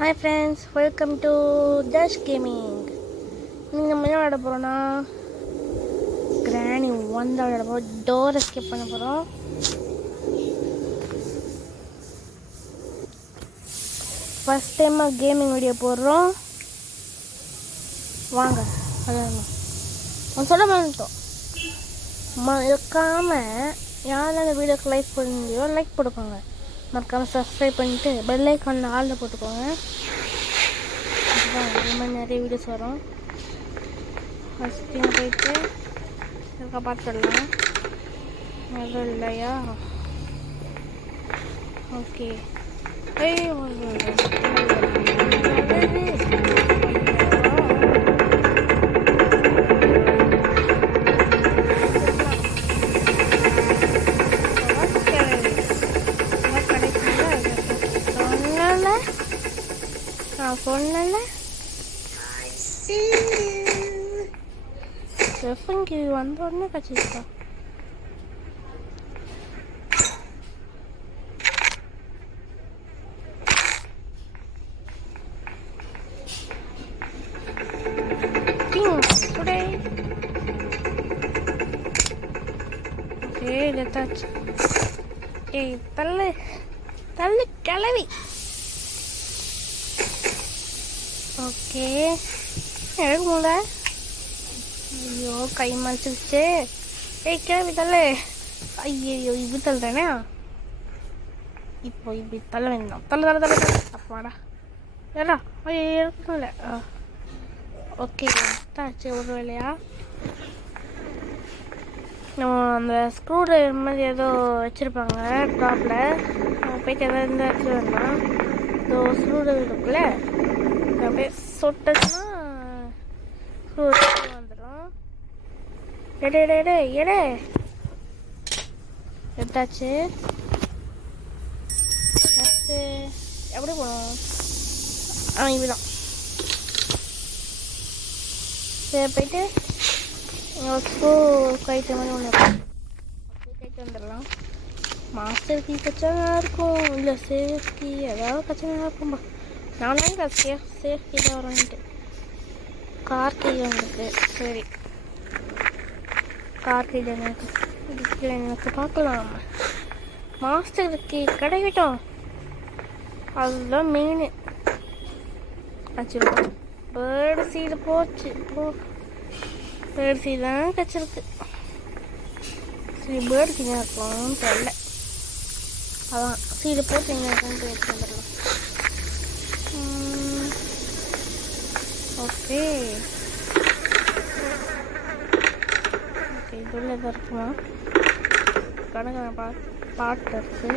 Hi friends, welcome to டஷ் gaming. நீங்கள் நம்ம என்ன விளையாட போகிறோன்னா கிராணி 1 தான் விளையாட போகிறோம். டோர் எஸ்கேப் பண்ண போகிறோம். ஃபஸ்ட் டைமாக கேமிங் வீடியோ போடுறோம். வாங்க விளையாடணும். ஒன்று சொல்ல மறந்துட்டோம், மறக்காமல் யாரெல்லாம் இந்த வீடியோக்கு லைக் பண்ணியோ லைக் போட்டுக்கோங்க. மறக்காமல் சப்ஸ்கிரைப் பண்ணிவிட்டு பெல் ஐக்கான் ஆளில் போட்டுக்கோங்க. இந்த மாதிரி நிறைய வீடியோஸ் வரும். ஃபஸ்ட்டு போயிட்டு இருக்கா பார்த்துடலாம். எதுவும் இல்லையா? ஓகே. நான் சொன்னேன்ல, செஃபுங்க வந்த உடனே கச்சிருக்கா. எடுத்தாச்சு. ஏய் தள்ளு தள்ளு கிளவி. ஓகே, எடுக்க முடியல. ஐயோ கை மறைச்சிருச்சு. ஏய் கிளவி தள்ளு. ஐயோ இப்படி தள்ளுறேனே. இப்போ இப்படி தள்ள வேண்டாம். தள்ள தள்ள தள்ள தள்ள அப்பாடா. ஏடா ஐயோ எடுக்கல. ஓகே எடுத்தாச்சு ஒரு வேலையா. நம்ம அந்த ஸ்க்ரூ ட்ரைவர் மாதிரி ஏதோ வச்சுருப்பாங்க டாப்பில். நம்ம போயிட்டு எதாவது இருந்தால் எடுத்து வரலாம். இதோ ஸ்க்ரூ ட்ரைவர் இருக்குல்ல, அப்படியே சொட்டுச்சுன்னா ஸ்க்ரூ வந்துடும். எடே எடே எடே எடுத்தாச்சு. ஃபஸ்ட்டு எப்படி போகணும்? இப்படிதான். சரி போயிட்டு ஸ்க்ரூ கைட்டு மாதிரி ஒன்று இருக்கும், கைட்டு வந்துடலாம். மாஸ்டர் கீ கச்சா இருக்கும், இல்லை சேஃப் கீ ஏதாவது கச்சா இருக்கும்பா. நானும் கட்சியா சேஃப் கீ தான் வரன்ட்டு. கார் கீ வந்துருக்கு. சரி கார் கீ எனக்கு பார்க்கலாம். மாஸ்டர் கீ கிடைக்கட்டும், அதுதான் மெயின். வச்சுருக்கோம். பேர்டு சீடு போச்சு. பேர்டு சீடு தான் கிடச்சிருக்கு. சரி பேர்டு சீடு இருக்கும் தெரியல. அதான் சீடு போட்டு எங்கே இருக்குன்னு எடுத்து வந்துடலாம். ஓகே ஓகே இதுள்ள எதாவது இருக்குமா? கணக்கான பாட்டு இருக்கு.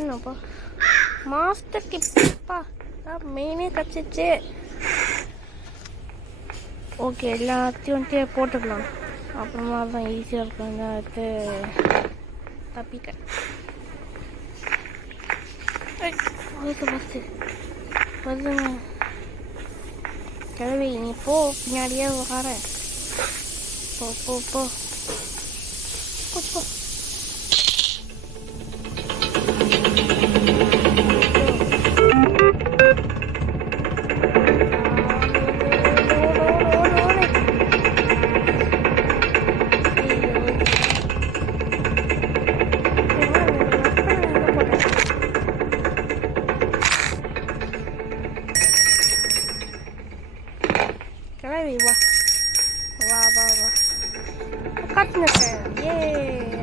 என்னப்பா மாஸ்டர் கிப்பா மெயினே கிடச்சிச்சு. ஓகே எல்லாத்தையும் போட்டுக்கலாம். அப்புறமா தான் ஈஸியாக இருக்கும் எடுத்து தப்பிக்க. ஃபஸ்ட்டு வருதுங்க கிளவி, நீ போ, பின்னாடியே வர. போ போ போ போ. கிளவி வா வா வா வா கட்டுனுக்க. ஏ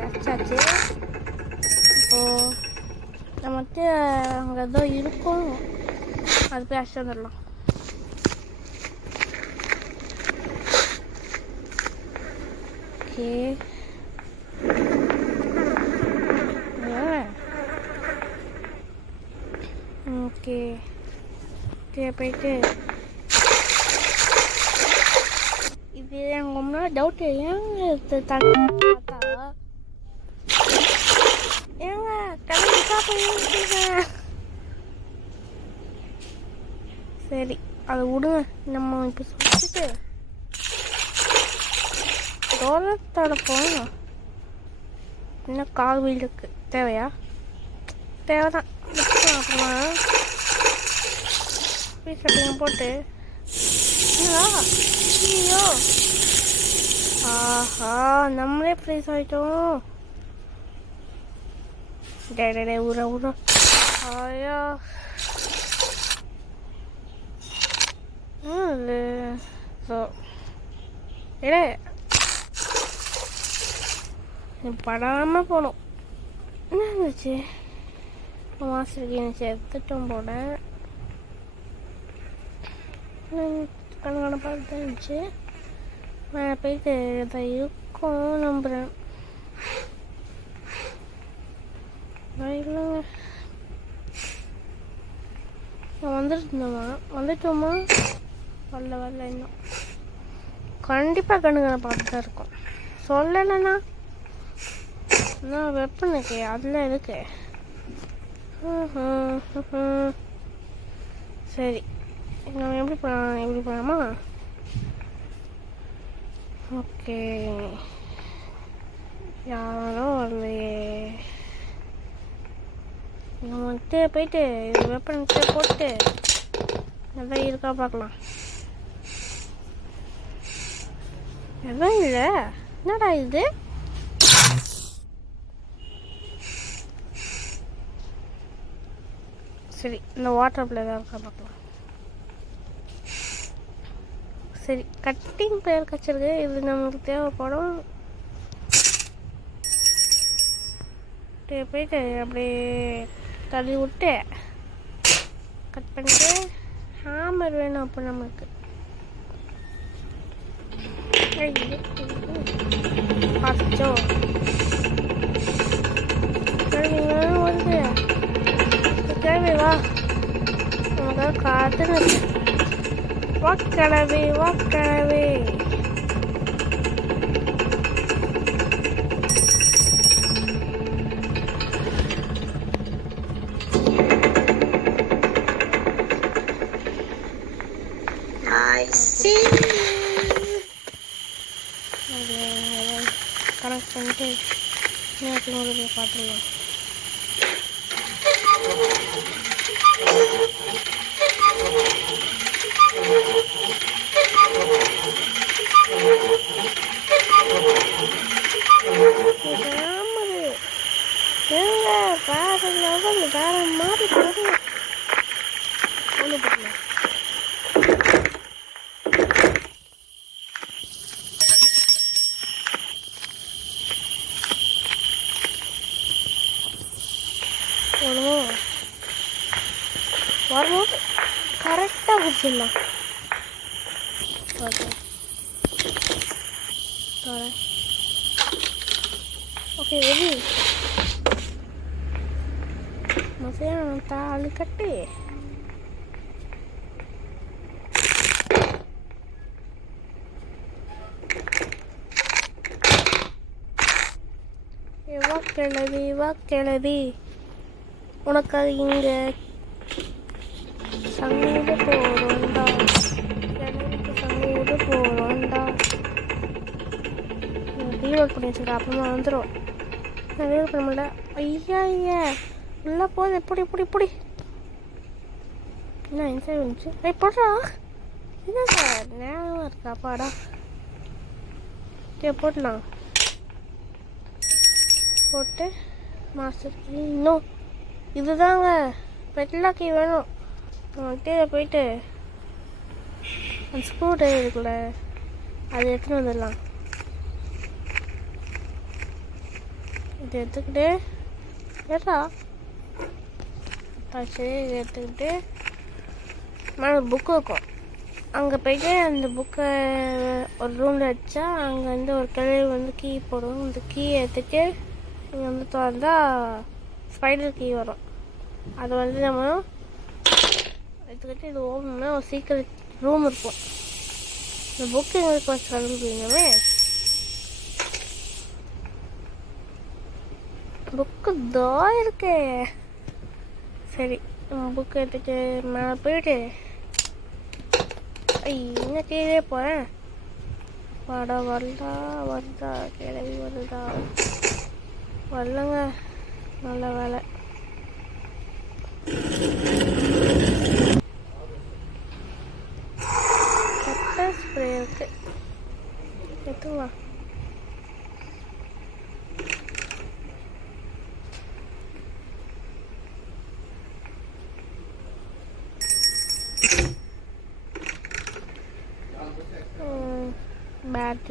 அச்சாச்சு. இப்போது நம்ம வந்து அங்கே ஏதோ இருக்கும், அது போய் அடிச்சு வந்துடலாம். ஓகே ஓகே ஓகே போயிட்டு இது எனக்கு ரொம்ப நாள் டவுட்டு. ஏங்க தண்ணி பார்த்தா ஏங்க கிளம்பி சாப்பிடுங்க. சரி அதை விடுங்க. நம்ம இப்போ சொல்லிட்டு தோட்டத்தோட போகணும். இன்னும் கால் வீலுக்கு தேவையா? தேவைதான். அப்புறமா பீஸ் கட்டிங் போட்டு ஐயோ ஆஹா நம்மளே ப்ரைஸ் ஆகிட்டோம். டே ஊரா ஊரா ஐயா ஸோ ஏடே படாமல் போகணும். என்ன இருந்துச்சு மாஸ்டருக்கு எனக்கு எடுத்துட்டோம் போட கணக்கான பார்த்து தான் இருந்துச்சு. மேலே போயிட்டு இதை இருக்கும் நம்புகிறேன். இல்லைங்க நான் வந்துட்டோமா வரல இன்னும் கண்டிப்பாக கண்ணுங்களை பார்த்து தான் இருக்கும். சொல்லலைண்ணா நான் வெப்பனுக்கு அதில் இருக்கு. சரி நம்ம எப்படி பண்ணலாமா? ஓகே யாரும் வரலையே. நம்ம வந்துட்டு போயிட்டு வெப்பன்கிட்ட போட்டு எதாவது இருக்கா பார்க்கலாம். எதுவும் இல்லை. என்னடா இது? சரி இந்த வாட்டர் பிளே தான் இருக்கா பார்க்கலாம். சரி கட்டிங் பேர் கச்சிருக்கு. இது நமக்கு தேவைப்படும். போயிட்டு அப்படியே தள்ளி விட்டு கட் பண்ணிட்டு ஹேமர் வேணும். அப்போ நமக்கு பார்த்துச்சோ வருது. கிளம்பி வா உனக்காக காத்துன்னு வாக்கிழவே வாக்கிழவே. கனெக்ட் பண்ணிட்டு நேற்று உங்களுக்கு பார்த்துருவோம். வேற மாதிரி ஒன்று பண்ணலாம். வரும்போது கரெக்டாக பிடிச்சிடலாம். Okay okay ready. மசியானம் தாலி கட்டி வாக்கிழவி உனக்காக இங்கே சங்கூட போகிறோண்டா. கிழவிக்கு சங்கூட போகிறோண்டா. ரீலோட் பண்ணி வச்சுருக்கா. அப்புறமா வந்துடும். நான் ரீலோட் பண்ண முடியல. ஐயா உள்ளே போகுது. இப்படி என்ன இன்சைட் வந்துச்சு. போடுறா என்ன சார் நேரமாக இருக்கா பாடா. போடலாம். போட்டு மாஸ்டர் கீ இன்னும் இதுதாங்க பெட்லா கீ வேணும். வந்துட்டு போயிட்டு அந்த ஸ்க்ரூ ட்ரைவர் இருக்குல்ல அதை எடுத்துகிட்டு வந்துடலாம். இதை எடுத்துக்கிட்டு ஏட்டா சரி இதை எடுத்துக்கிட்டு மேலே ஒரு புக்கு இருக்கும். அங்கே போயிட்டு அந்த புக்கை ஒரு ரூமில் வச்சா அங்கே வந்து ஒரு கிழவி வந்து கீ போடும். அந்த கீயை எடுத்துகிட்டு இங்கே வந்து திறந்தா ஸ்பைடர் கீ வரும். அதை வந்து நம்ம எடுத்துக்கிட்டு இது ஓப்பன்னா ஒரு சீக்கிரம் ரூம் இருக்கும். இந்த புக்கு எங்களுக்கு வச்சு கண்டுபிடிக்கணுமே. புக்கு தான் இருக்கே. சரி புக்கு எடுத்துகிட்டு மேலே போயிட்டு இன்னும் கீழே போகிறேன். வாடா வருதா கிளவி வருதா வரலங்க. நல்ல வேலை.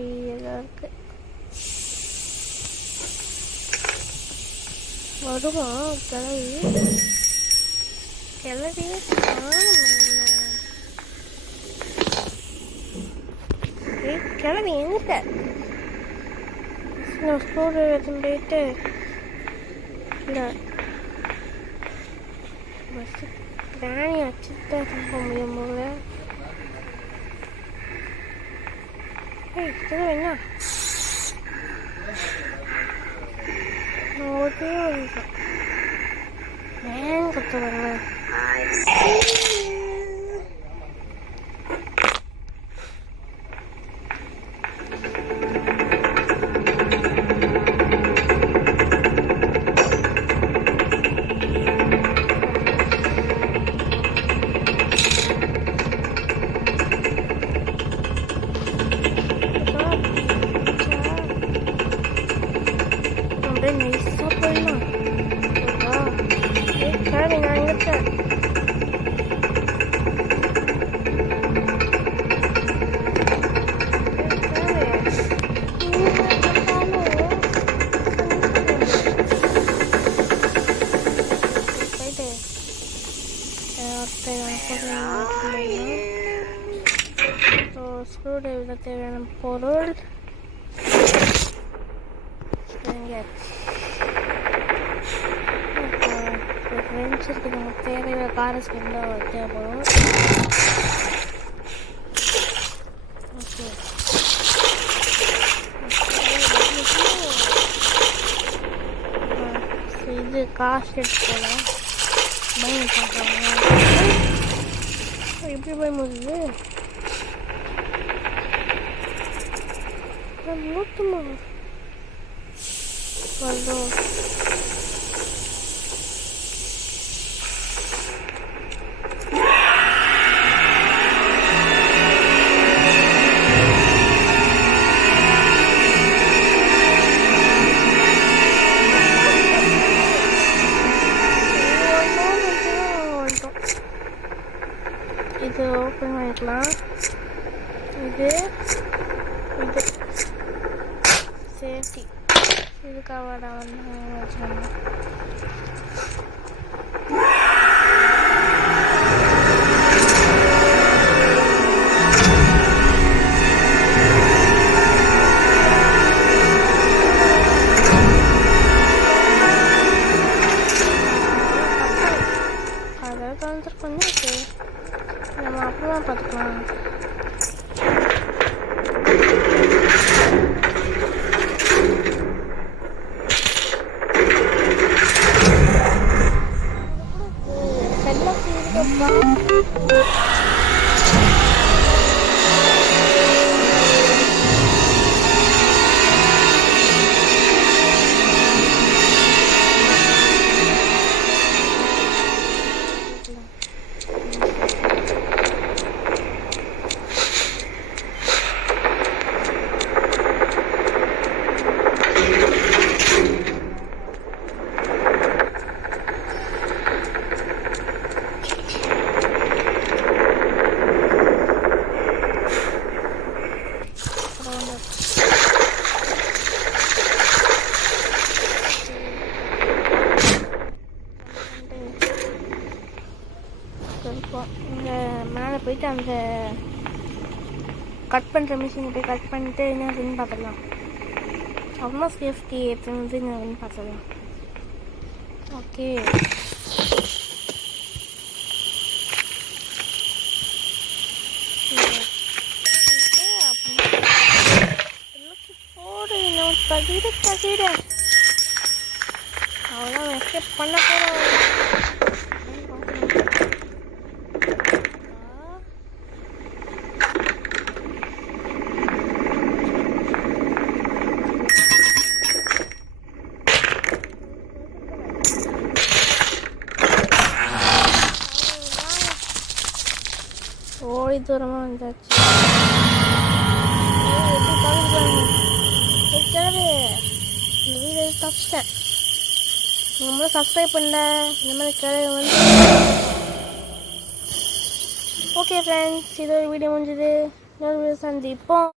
அப்படி எல்லாம் இருக்கு. வருமா கிளவி கிளவி எங்க ஸ்கூல் எடுத்துன்னு போயிட்டு இல்லை பஸ்ஸு பிராணி வச்சுட்டு போக முடியும் போல. என்ன ஓகே வேன் கற்றுவாங்க. ஸ்க்ரூ டிரைவரில் தேவையான பொருள் ஃப்ரெண்ட்ஸ் இருக்குது. நமக்கு தேவையான கார ஸ்கின்னில் தேவைப்படும். ஓகே இது காசு எடுத்து போகலாம். பயம் பார்க்குறாங்க எப்படி போய் முடியுது மூட்டுமா வந்தோம். இது ஓப்பன் பண்ணிக்கலாம். இது இது சேஃப்டி இதுக்காக வந்து வச்சுருந்தோம். அதை கலந்துருக்கோம். நம்ம அப்புறமா பார்த்துக்கலாம். இங்கே மேலே போயிட்டு அந்த கட் பண்ணுற மிஷினை போய் கட் பண்ணிட்டு என்ன அப்படின்னு பார்த்துக்கலாம். அம்மா சேஃப்டி எடுத்துன்னு அப்படின்னு பார்த்துக்கலாம். ஓகே போடு தகிட அவ்வளோ எஸ்கேப் பண்ண போகிறோம். ஓடி தூரமாக வந்தாச்சு. இந்த வீடியோ தப்பிட்டேன். நம்மளும் சப்ஸ்கிரைப் பண்ணல இந்த மாதிரி கிளவி வந்து. ஓகே ஃப்ரெண்ட்ஸ், இது ஒரு வீடியோ முடிஞ்சுது. இன்னொரு வீடியோ சந்திப்போம்.